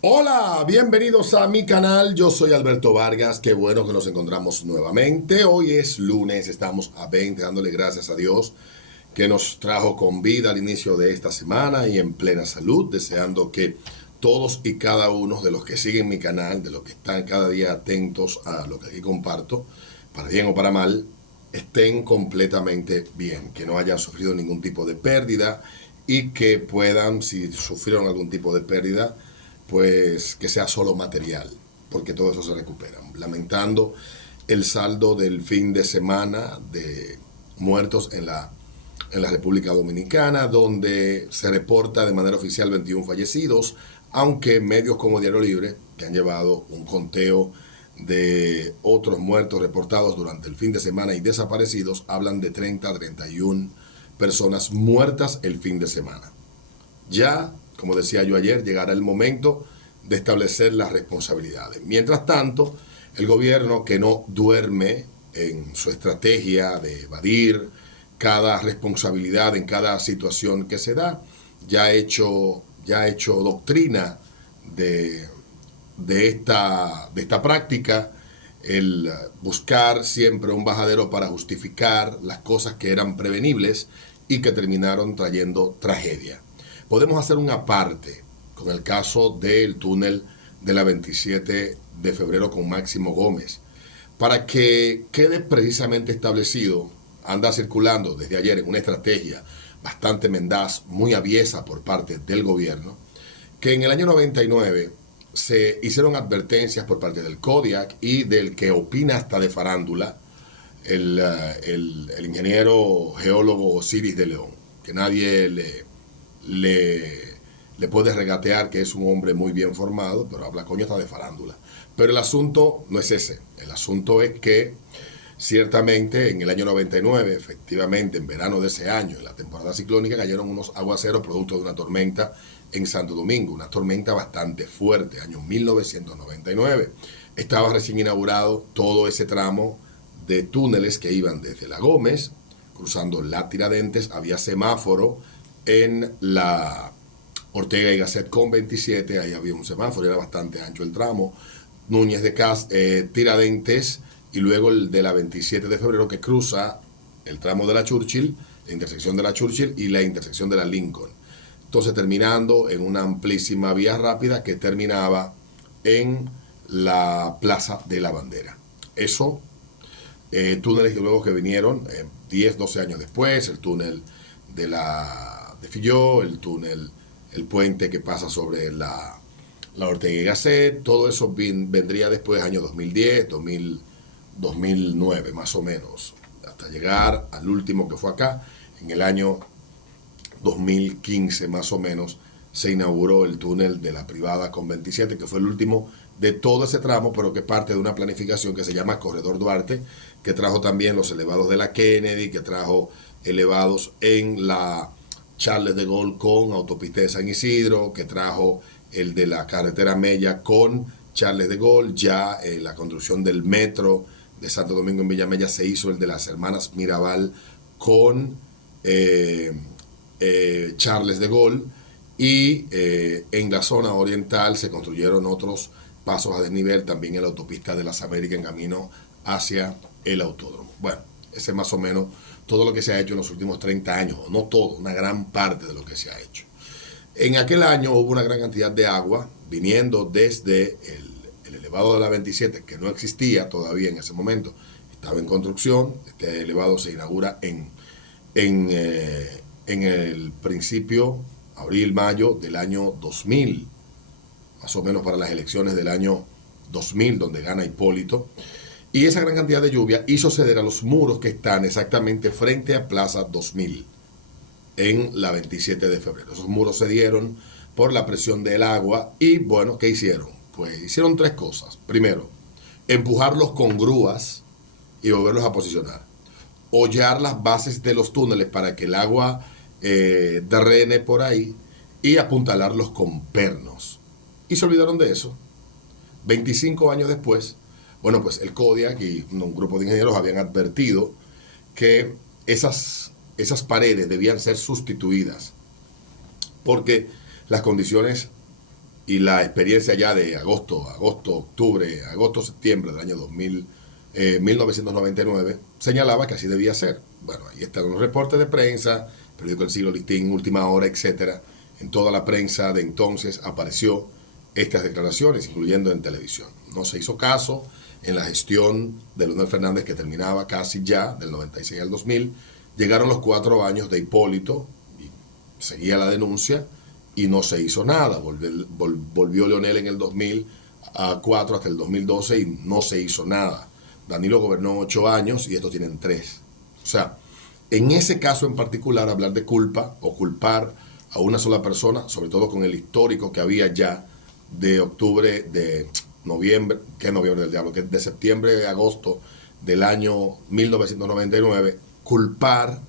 Hola, bienvenidos a mi canal. Yo soy Alberto Vargas. Qué bueno que nos encontramos nuevamente. Hoy es lunes, estamos a 20, dándole gracias a Dios que nos trajo con vida al inicio de esta semana y en plena salud, deseando que todos y cada uno de los que siguen mi canal, de los que están cada día atentos a lo que aquí comparto, para bien o para mal, estén completamente bien, que no hayan sufrido ningún tipo de pérdida y que puedan, si sufrieron algún tipo de pérdida, pues que sea solo material, porque todo eso se recupera. Lamentando el saldo del fin de semana de muertos en la República Dominicana, donde se reporta de manera oficial 21 fallecidos, aunque medios como Diario Libre, que han llevado un conteo de otros muertos reportados durante el fin de semana y desaparecidos, hablan de 30 a 31 personas muertas el fin de semana. Ya, como decía yo ayer, llegará el momento de establecer las responsabilidades. Mientras tanto, el gobierno, que no duerme en su estrategia de evadir cada responsabilidad en cada situación que se da, ya ha hecho doctrina de, de esta práctica, el buscar siempre un bajadero para justificar las cosas que eran prevenibles y que terminaron trayendo tragedia. Podemos hacer una parte con el caso del túnel de la 27 de febrero con Máximo Gómez, para que quede precisamente establecido. Anda circulando desde ayer en una estrategia bastante mendaz, muy aviesa por parte del gobierno, que en el año 99 se hicieron advertencias por parte del Kodiak y del que opina hasta de farándula, el ingeniero geólogo Osiris de León, que nadie le puede regatear que es un hombre muy bien formado, pero habla coño hasta de farándula. Pero el asunto no es ese, el asunto es que ciertamente en el año 99, efectivamente en verano de ese año, en la temporada ciclónica, cayeron unos aguaceros producto de una tormenta en Santo Domingo, una tormenta bastante fuerte, año 1999. Estaba recién inaugurado todo ese tramo de túneles que iban desde La Gómez, cruzando la Tiradentes, había semáforo en la Ortega y Gasset con 27, ahí había un semáforo, era bastante ancho el tramo, Núñez de Tiradentes, y luego el de la 27 de febrero que cruza el tramo de la Churchill, la intersección de la Churchill y la intersección de la Lincoln. Entonces terminando en una amplísima vía rápida que terminaba en la Plaza de la Bandera. Eso, túneles que luego que vinieron 10, 12 años después, el túnel de Filló, el túnel, el puente que pasa sobre la Ortega y Gasset, todo eso vendría después, año 2010, 2009 más o menos, hasta llegar al último que fue acá, en el año 2015 más o menos, se inauguró el túnel de la privada con 27, que fue el último de todo ese tramo, pero que parte de una planificación que se llama Corredor Duarte, que trajo también los elevados de la Kennedy, que trajo elevados en la Charles de Gaulle con autopista de San Isidro, que trajo el de la carretera Mella con Charles de Gaulle, ya la construcción del metro de Santo Domingo en Villamella se hizo el de las hermanas Mirabal con Charles de Gaulle, y en la zona oriental se construyeron otros pasos a desnivel, también en la autopista de las Américas en camino hacia el autódromo. Bueno, ese es más o menos todo lo que se ha hecho en los últimos 30 años, no todo, una gran parte de lo que se ha hecho. En aquel año hubo una gran cantidad de agua viniendo desde el elevado de la 27, que no existía todavía en ese momento, estaba en construcción. Este elevado se inaugura en el principio, abril-mayo del año 2000, más o menos para las elecciones del año 2000, donde gana Hipólito. Y esa gran cantidad de lluvia hizo ceder a los muros que están exactamente frente a Plaza 2000, en la 27 de febrero. Esos muros se dieron por la presión del agua y, bueno, ¿qué hicieron? Pues hicieron tres cosas. Primero, empujarlos con grúas y volverlos a posicionar. Hollar las bases de los túneles para que el agua drene por ahí y apuntalarlos con pernos. Y se olvidaron de eso. 25 años después, bueno, pues el Kodiak y un grupo de ingenieros habían advertido que esas paredes debían ser sustituidas porque las condiciones y la experiencia ya de septiembre del año 1999, señalaba que así debía ser. Bueno, ahí están los reportes de prensa, periódico El Siglo Listín, Última Hora, etcétera. En toda la prensa de entonces apareció estas declaraciones, incluyendo en televisión. No se hizo caso en la gestión de Leonel Fernández, que terminaba casi ya, del 96 al 2000. Llegaron los 4 años de Hipólito, y seguía la denuncia, y no se hizo nada. Volvió Leonel en el 2004 hasta el 2012 y no se hizo nada. Danilo gobernó 8 años y estos tienen 3. O sea, en ese caso en particular, hablar de culpa o culpar a una sola persona, sobre todo con el histórico que había ya de octubre, de noviembre, que noviembre del diablo, que de septiembre a agosto del año 1999, culpar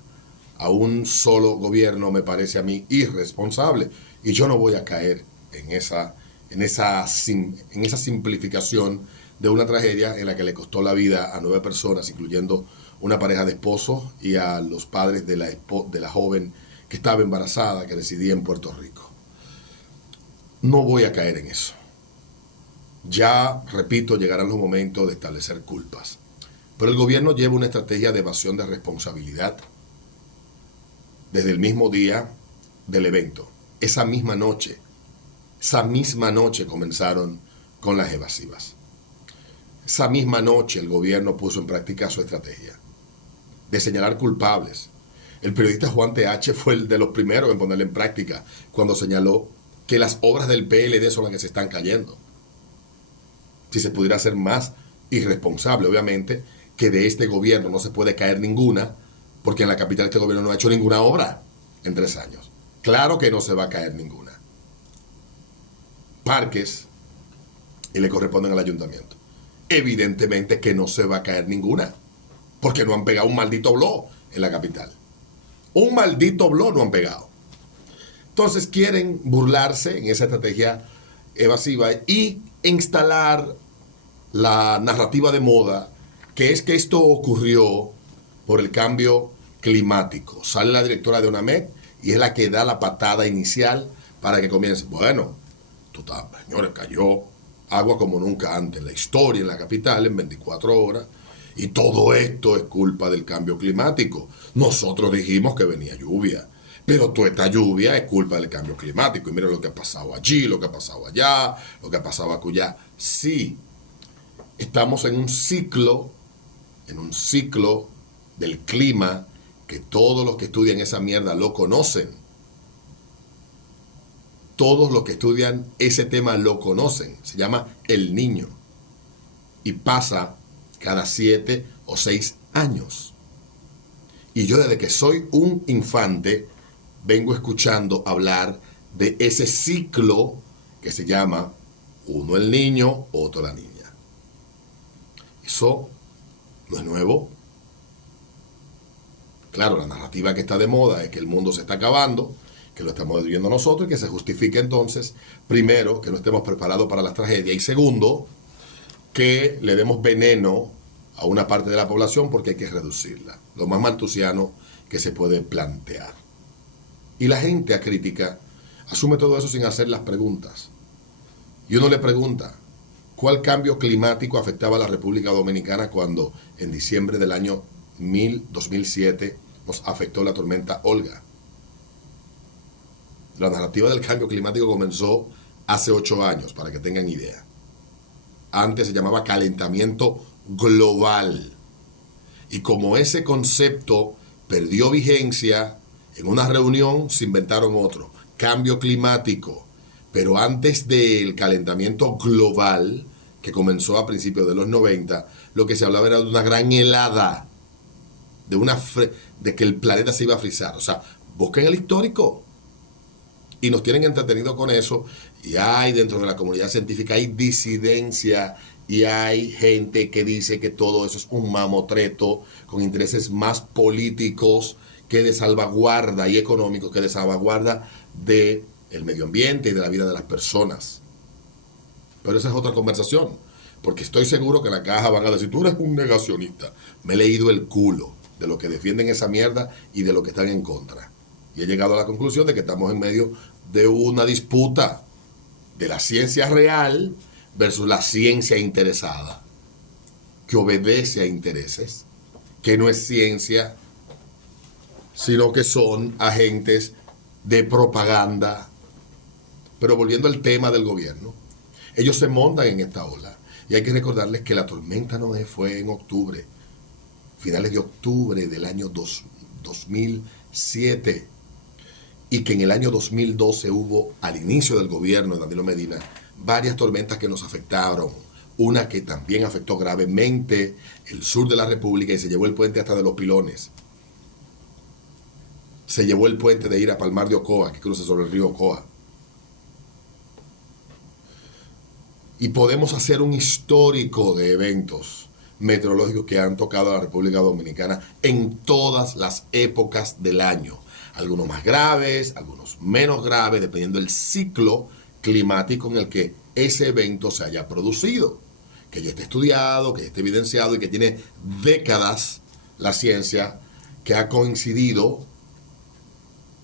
a un solo gobierno me parece a mí irresponsable. Y yo no voy a caer en esa simplificación de una tragedia en la que le costó la vida a 9 personas, incluyendo una pareja de esposos y a los padres de la joven que estaba embarazada, que residía en Puerto Rico. No voy a caer en eso. Ya, repito, llegarán los momentos de establecer culpas. Pero el gobierno lleva una estrategia de evasión de responsabilidad desde el mismo día del evento. Esa misma noche comenzaron con las evasivas. Esa misma noche el gobierno puso en práctica su estrategia de señalar culpables. El periodista Juan TH fue el de los primeros en ponerla en práctica cuando señaló que las obras del PLD son las que se están cayendo. Si se pudiera ser más irresponsable, obviamente, que de este gobierno no se puede caer ninguna, porque en la capital este gobierno no ha hecho ninguna obra en 3 años. Claro que no se va a caer ninguna. Parques, y le corresponden al ayuntamiento. Evidentemente que no se va a caer ninguna, porque no han pegado un maldito blog en la capital. Un maldito blog no han pegado. Entonces quieren burlarse en esa estrategia evasiva y instalar la narrativa de moda, que es que esto ocurrió por el cambio climático. Sale la directora de UNAMED y es la que da la patada inicial para que comience. Bueno, señores, cayó agua como nunca antes en la historia en la capital en 24 horas. Y todo esto es culpa del cambio climático. Nosotros dijimos que venía lluvia, pero toda esta lluvia es culpa del cambio climático. Y miren lo que ha pasado allí, lo que ha pasado allá, lo que ha pasado acullá. Sí, estamos en un ciclo del clima que todos los que estudian esa mierda lo conocen. Todos los que estudian ese tema lo conocen. Se llama El Niño. Y pasa cada 7 o 6 años. Y yo desde que soy un infante vengo escuchando hablar de ese ciclo que se llama uno el niño, otro la niña. Eso no es nuevo. Claro, la narrativa que está de moda es que el mundo se está acabando, que lo estamos viviendo nosotros y que se justifica entonces, primero, que no estemos preparados para las tragedias y segundo, que le demos veneno a una parte de la población porque hay que reducirla. Lo más maltusiano que se puede plantear. Y la gente acrítica asume todo eso sin hacer las preguntas. Y uno le pregunta, ¿cuál cambio climático afectaba a la República Dominicana cuando en diciembre del año 2007 nos afectó la tormenta Olga? La narrativa del cambio climático comenzó hace 8 años, para que tengan idea. Antes se llamaba calentamiento global. Y como ese concepto perdió vigencia, en una reunión se inventaron otro, cambio climático. Pero antes del calentamiento global, que comenzó a principios de los 90, lo que se hablaba era de una gran helada, de que el planeta se iba a frizar. O sea, busquen el histórico. Y nos tienen entretenidos con eso. Y hay dentro de la comunidad científica, hay disidencia y hay gente que dice que todo eso es un mamotreto con intereses más políticos que de salvaguarda y económicos que de salvaguarda del medio ambiente y de la vida de las personas. Pero esa es otra conversación, porque estoy seguro que en la caja van a decir, tú eres un negacionista. Me he leído el culo de los que defienden esa mierda y de los que están en contra. Y he llegado a la conclusión de que estamos en medio de una disputa de la ciencia real versus la ciencia interesada, que obedece a intereses, que no es ciencia, sino que son agentes de propaganda. Pero volviendo al tema del gobierno, ellos se montan en esta ola. Y hay que recordarles que la tormenta Noé fue en octubre, finales de octubre del año 2007. Y que en el año 2012 hubo, al inicio del gobierno de Danilo Medina, varias tormentas que nos afectaron. Una que también afectó gravemente el sur de la República y se llevó el puente hasta de Los Pilones. Se llevó el puente de ir a Palmar de Ocoa, que cruza sobre el río Ocoa. Y podemos hacer un histórico de eventos meteorológicos que han tocado a la República Dominicana en todas las épocas del año. Algunos más graves, algunos menos graves, dependiendo del ciclo climático en el que ese evento se haya producido. Que ya esté estudiado, que ya esté evidenciado y que tiene décadas la ciencia que ha coincidido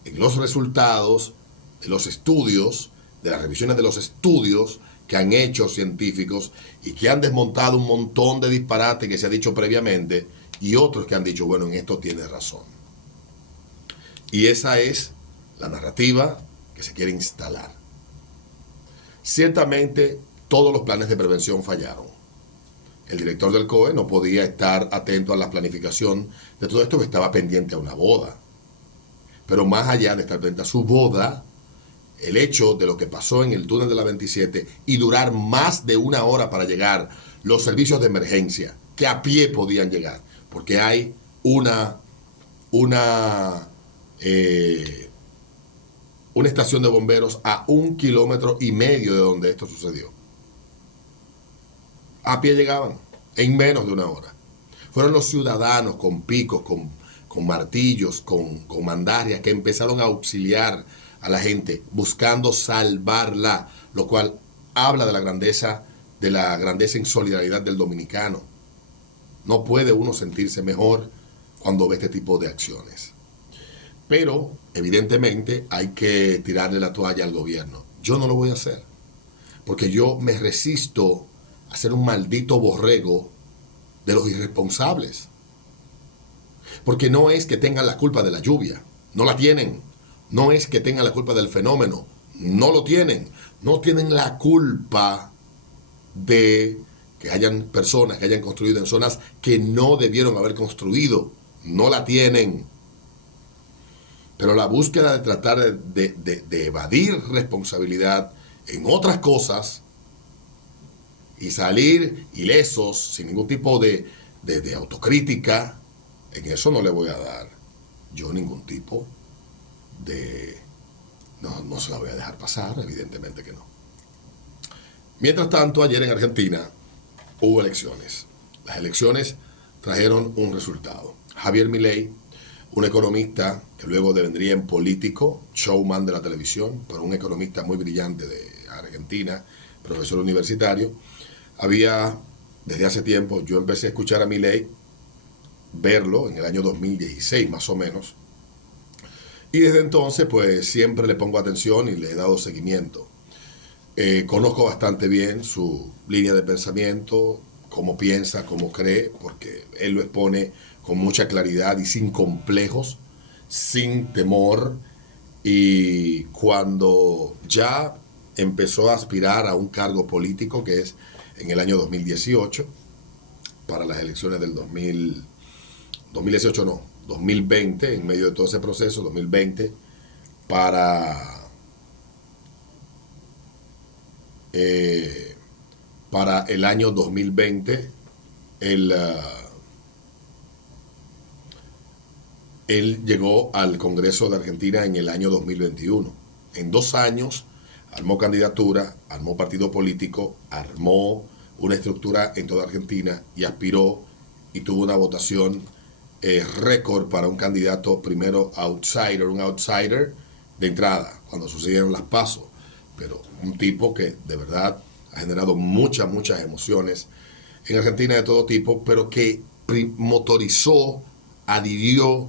en los resultados de los estudios, de las revisiones de los estudios que han hecho científicos y que han desmontado un montón de disparates que se ha dicho previamente y otros que han dicho, bueno, en esto tiene razón. Y esa es la narrativa que se quiere instalar. Ciertamente todos los planes de prevención fallaron. El director del COE no podía estar atento a la planificación de todo esto, que estaba pendiente a una boda. Pero más allá de estar pendiente a su boda, el hecho de lo que pasó en el túnel de la 27 y durar más de una hora para llegar los servicios de emergencia, que a pie podían llegar, porque hay una estación de bomberos a 1,5 kilómetros de donde esto sucedió. A pie llegaban en menos de una hora. Fueron los ciudadanos con picos, con martillos, con mandarias, que empezaron a auxiliar a la gente, buscando salvarla, lo cual habla de la grandeza en solidaridad del dominicano. No puede uno sentirse mejor cuando ve este tipo de acciones. Pero, evidentemente, hay que tirarle la toalla al gobierno. Yo no lo voy a hacer, porque yo me resisto a ser un maldito borrego de los irresponsables. Porque no es que tengan la culpa de la lluvia, no la tienen. No es que tengan la culpa del fenómeno, no lo tienen. No tienen la culpa de que hayan personas que hayan construido en zonas que no debieron haber construido, no la tienen. Pero la búsqueda de tratar de evadir responsabilidad en otras cosas y salir ilesos, sin ningún tipo de autocrítica, en eso no le voy a dar yo ningún tipo de... No se la voy a dejar pasar, evidentemente que no. Mientras tanto, ayer en Argentina hubo elecciones. Las elecciones trajeron un resultado. Javier Milei, un economista que luego devendría en político, showman de la televisión, pero un economista muy brillante de Argentina, profesor universitario, había, desde hace tiempo, yo empecé a escuchar a Milei, verlo en el año 2016 más o menos, y desde entonces pues siempre le pongo atención y le he dado seguimiento. Conozco bastante bien su línea de pensamiento, cómo piensa, cómo cree, porque él lo expone con mucha claridad y sin complejos, sin temor. Y cuando ya empezó a aspirar a un cargo político, que es en el año 2018, para las elecciones del 2018 no, 2020, en medio de todo ese proceso, 2020, para el año 2020, él llegó al Congreso de Argentina en el año 2021. En 2 años armó candidatura, armó partido político, armó una estructura en toda Argentina y aspiró y tuvo una votación récord para un candidato, primero un outsider de entrada, cuando sucedieron las PASO, pero un tipo que de verdad ha generado muchas emociones en Argentina de todo tipo, pero que motorizó, adhirió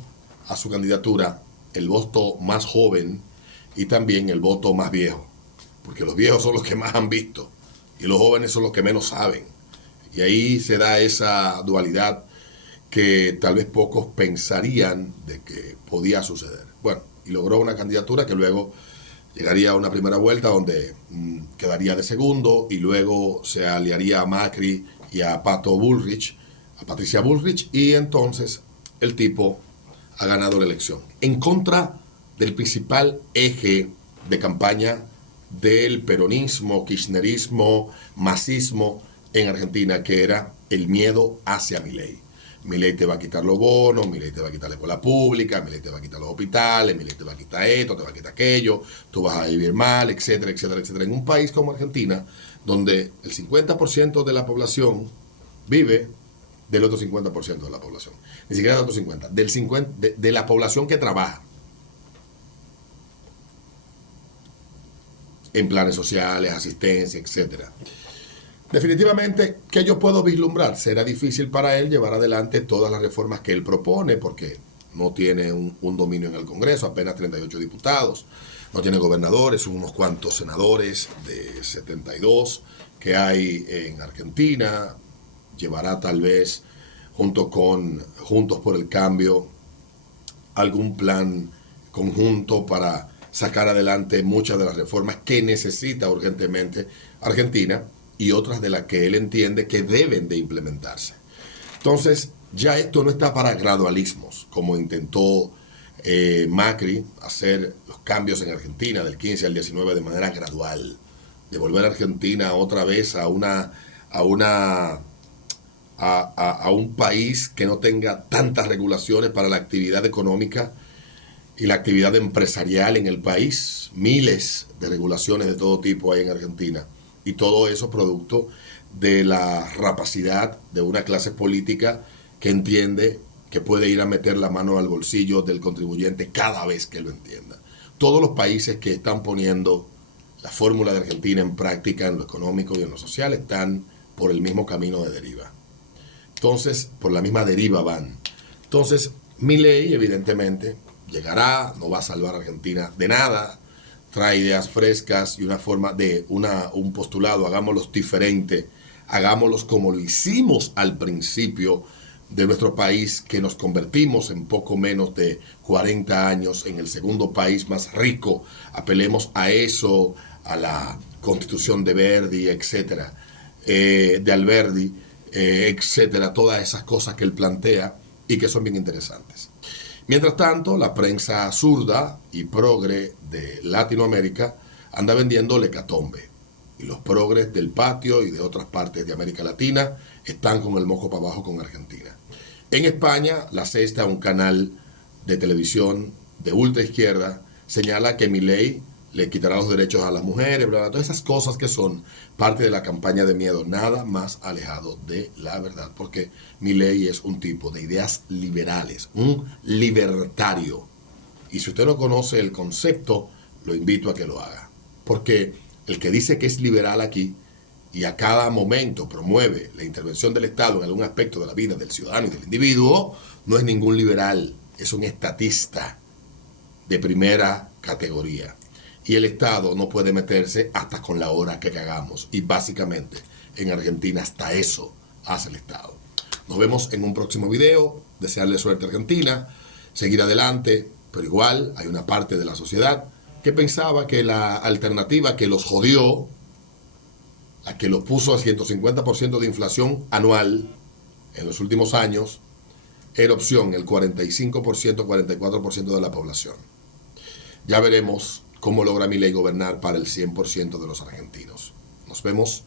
a su candidatura el voto más joven y también el voto más viejo, porque los viejos son los que más han visto y los jóvenes son los que menos saben. Y ahí se da esa dualidad que tal vez pocos pensarían de que podía suceder. Bueno, y logró una candidatura que luego llegaría a una primera vuelta donde quedaría de segundo y luego se aliaría a Macri y a Pato Bullrich, a Patricia Bullrich, y entonces el tipo ha ganado la elección. En contra del principal eje de campaña del peronismo, kirchnerismo, masismo en Argentina, que era el miedo hacia Milei. Milei te va a quitar los bonos, Milei te va a quitar la escuela pública, Milei te va a quitar los hospitales, Milei te va a quitar esto, te va a quitar aquello, tú vas a vivir mal, etcétera, etcétera, etcétera. En un país como Argentina, donde el 50% de la población vive del otro 50% de la población. Ni siquiera del otro 50%, de la población que trabaja en planes sociales, asistencia, etcétera. Definitivamente, ¿qué yo puedo vislumbrar? Será difícil para él llevar adelante todas las reformas que él propone porque no tiene un dominio en el Congreso, apenas 38 diputados, no tiene gobernadores, son unos cuantos senadores de 72 que hay en Argentina. Llevará tal vez junto con Juntos por el Cambio algún plan conjunto para sacar adelante muchas de las reformas que necesita urgentemente Argentina y otras de las que él entiende que deben de implementarse. Entonces, ya esto no está para gradualismos, como intentó Macri hacer los cambios en Argentina del 15 al 19 de manera gradual, de volver a Argentina otra vez a un país que no tenga tantas regulaciones para la actividad económica y la actividad empresarial en el país. Miles de regulaciones de todo tipo hay en Argentina. Y todo eso producto de la rapacidad de una clase política que entiende que puede ir a meter la mano al bolsillo del contribuyente cada vez que lo entienda. Todos los países que están poniendo la fórmula de Argentina en práctica en lo económico y en lo social están por el mismo camino de deriva. Entonces, por la misma deriva van. Entonces, Milei evidentemente llegará, no va a salvar a Argentina de nada, trae ideas frescas y una forma de un postulado, hagámoslos diferente, hagámoslos como lo hicimos al principio de nuestro país, que nos convertimos en poco menos de 40 años en el segundo país más rico. Apelemos a eso, a la constitución de Verdi, etcétera, de Alberdi, etcétera, todas esas cosas que él plantea y que son bien interesantes. Mientras tanto, la prensa zurda y progre de Latinoamérica anda vendiendo hecatombe. Y los progres del patio y de otras partes de América Latina están con el moco para abajo con Argentina. En España, La Sexta, un canal de televisión de ultra izquierda, señala que Milei le quitará los derechos a las mujeres, bla, bla, todas esas cosas que son parte de la campaña de miedo, nada más alejado de la verdad, porque Milei es un tipo de ideas liberales, un libertario. Y si usted no conoce el concepto, lo invito a que lo haga, porque el que dice que es liberal aquí y a cada momento promueve la intervención del Estado en algún aspecto de la vida del ciudadano y del individuo, no es ningún liberal, es un estatista de primera categoría. Y el Estado no puede meterse hasta con la hora que cagamos. Y básicamente en Argentina hasta eso hace el Estado. Nos vemos en un próximo video. Desearle suerte a Argentina. Seguir adelante. Pero igual hay una parte de la sociedad que pensaba que la alternativa que los jodió, la que los puso a 150% de inflación anual en los últimos años, era opción el 45%, 44% de la población. Ya veremos cómo logra Milei gobernar para el 100% de los argentinos. Nos vemos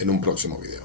en un próximo video.